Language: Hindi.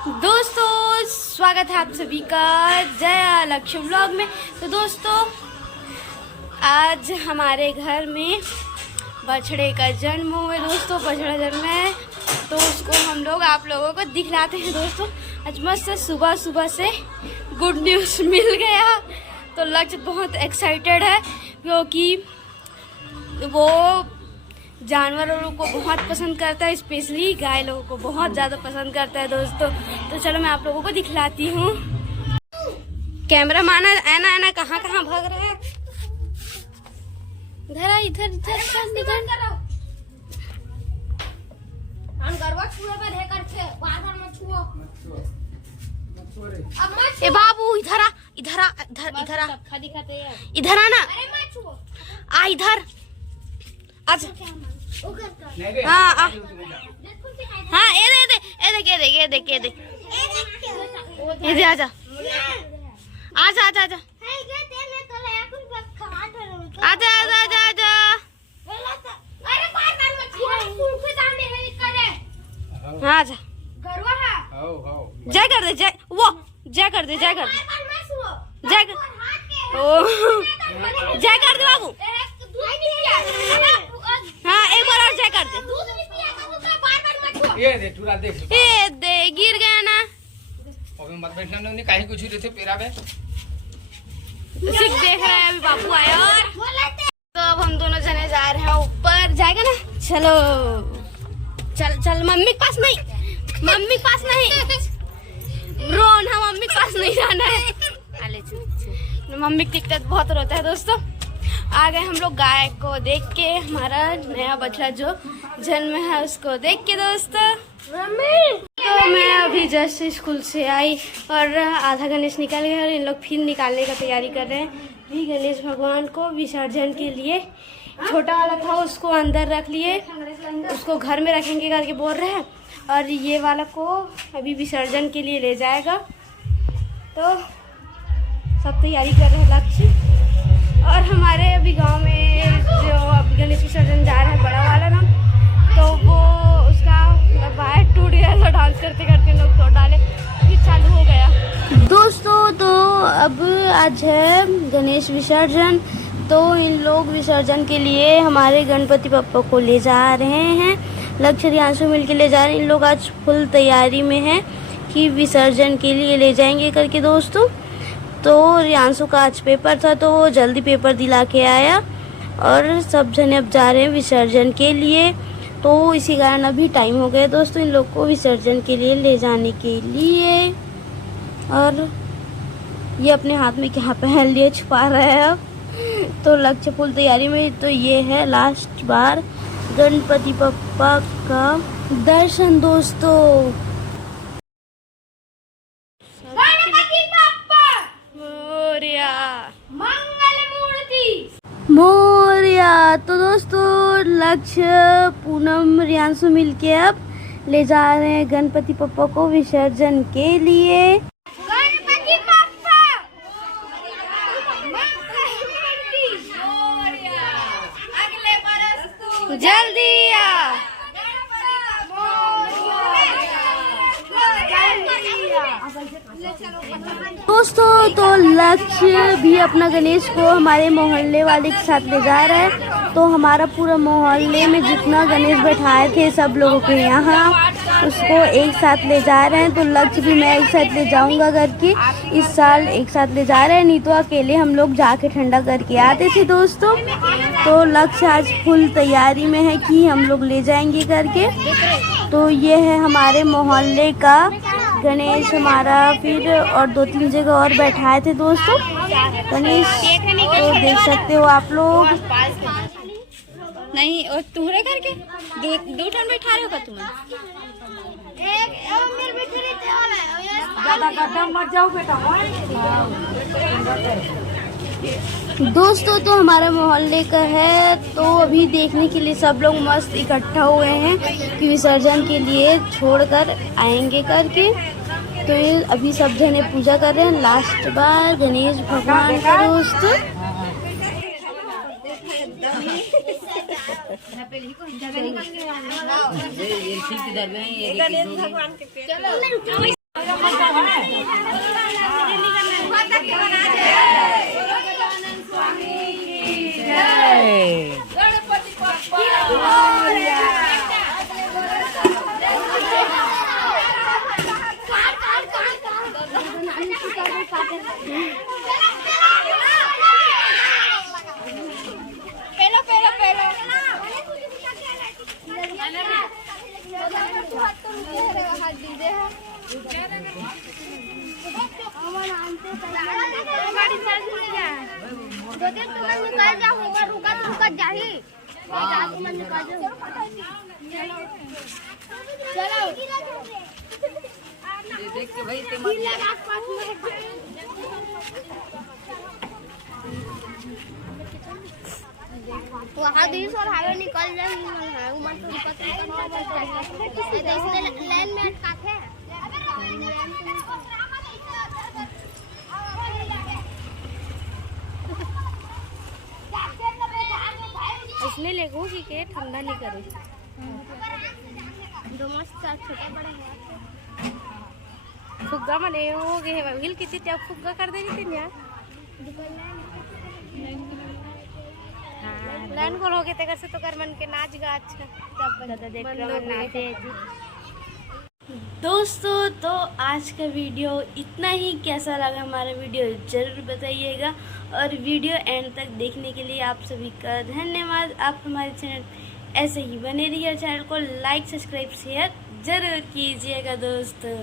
दोस्तों स्वागत है आप सभी का जया लक्ष्य व्लॉग में। तो दोस्तों आज हमारे घर में बछड़े का जन्म हुआ है। दोस्तों बछड़ा जन्म है तो उसको हम लोग आप लोगों को दिखलाते हैं। दोस्तों आज मस्त सुबह सुबह से गुड न्यूज़ मिल गया तो लक्ष्य बहुत एक्साइटेड है क्योंकि वो जानवरों को बहुत पसंद करता है, स्पेशली गाय लोगों को बहुत ज़्यादा पसंद करता है। दोस्तों तो चलो मैं आप लोगों को दिखलाती हूँ। कैमरा मैन ऐना ऐना कहाँ कहाँ भाग रहे हैं। इधर इधर इधर ए बाबू इधर आ इधर आ इधर इधर आ इधर आना आ इधर आज हाँ हाँ ये देख आजा आजा आजा आजा आजा आजा आजा हाँ आजा जय कर दे जय वो जय कर दे जय कर दे जय कर ओ जय कर दे बाबू। हाँ एक बार और जय कर दे। ये दे गिर गया ना अबे मत बैठना नहीं काहे कुछ रहते पेरा में सिर्फ देख रहा है। अभी बाबू आया और तो अब हम दोनों जने जा रहे हैं ऊपर। जाएगा ना चलो चल चल मम्मी के पास नहीं रोन हम मम्मी के पास नहीं जाना है। मम्मी की दिक्कत बहुत रोता है। दोस्तों आ गए हम लोग गाय को देख के, हमारा नया बछड़ा जो जन्म है उसको देख के। दोस्तों तो मैं अभी जस्ट स्कूल से आई और आधा गणेश निकल गया और इन लोग फिर निकालने का तैयारी कर रहे हैं। भी गणेश भगवान को विसर्जन के लिए छोटा वाला था उसको अंदर रख लिए, उसको घर में रखेंगे करके बोल रहे हैं और ये वाला को अभी विसर्जन के लिए ले जाएगा। तो सब तैयारी कर रहे हैं लक्ष्य। और हमारे अभी गांव में जो अभी गणेश विसर्जन जा रहा है बड़ा वाला ना, तो वो उसका वायर टूट गया था। डांस करते करते लोग तोड़ डाले फिर चालू हो गया। दोस्तों तो अब आज है गणेश विसर्जन तो इन लोग विसर्जन के लिए हमारे गणपति बप्पा को ले जा रहे हैं। लक्ष्य रियांशु मिल के ले जा रहे हैं। इन लोग आज फुल तैयारी में हैं कि विसर्जन के लिए ले जाएंगे करके। दोस्तों तो रियांशु का आज पेपर था तो वो जल्दी पेपर दिला के आया और सब जने अब जा रहे हैं विसर्जन के लिए। तो इसी कारण अभी टाइम हो गया दोस्तों इन लोग को विसर्जन के लिए ले जाने के लिए। और ये अपने हाथ में क्या पहन लिए छुपा रहा है अब। तो लक्ष्य फुल तैयारी में। तो ये है लास्ट बार गणपति बप्पा का दर्शन। दोस्तों मोरिया। तो दोस्तों लक्ष्य पूनम रियांशु मिलके अब ले जा रहे हैं गणपति पप्पा को विसर्जन के लिए। गणपति पप्पा अगले बरस जल्दी आ। दोस्तों तो लक्ष्य भी अपना गणेश को हमारे मोहल्ले वाले के साथ ले जा रहा है। तो हमारा पूरा मोहल्ले में जितना गणेश बैठाए थे सब लोगों के यहाँ उसको एक साथ ले जा रहे हैं। तो लक्ष्य भी मैं एक साथ ले जाऊंगा करके इस साल एक साथ ले जा रहे हैं, नहीं तो अकेले हम लोग जाके ठंडा करके आते थे। दोस्तों तो लक्ष्य आज फुल तैयारी में है कि हम लोग ले जाएंगे करके। तो ये है हमारे मोहल्ले का गणेश हमारा। फिर और 2-3 जगह और बैठाए थे दोस्तों गणेश, तो देख सकते हो आप लोग। नहीं और तुम्हारे करके दो टन बैठा रहे हो का तुम्हें दोस्तों तो हमारा मोहल्ले का है तो अभी देखने के लिए सब लोग मस्त इकट्ठा हुए हैं कि विसर्जन के लिए छोड़कर आएंगे करके। तो ये अभी सब जने पूजा कर रहे हैं लास्ट बार गणेश भगवान का। दोस्तों ये ठीक इधर में ये गणेश भगवान के देख के भाई वहाँ 20 और हावे निकल जाएंगे इसने लाइन में अटकाते हैं। इसमें लेगो कि के ठंडा नहीं करे दो मस्त छोटा बड़ा है फुग्गा मने हो गए है विल किसी त्या फुग्गा कर देनी थी यार लाइन को लोगे ते से तो कर मन के नाच गा अच्छा दादा देख नाचे दोस्तों। तो आज का वीडियो इतना ही। कैसा लगा हमारा वीडियो जरूर बताइएगा और वीडियो एंड तक देखने के लिए आप सभी का धन्यवाद। आप हमारे चैनल ऐसे ही बने रहिए, चैनल को लाइक सब्सक्राइब शेयर जरूर कीजिएगा दोस्तों।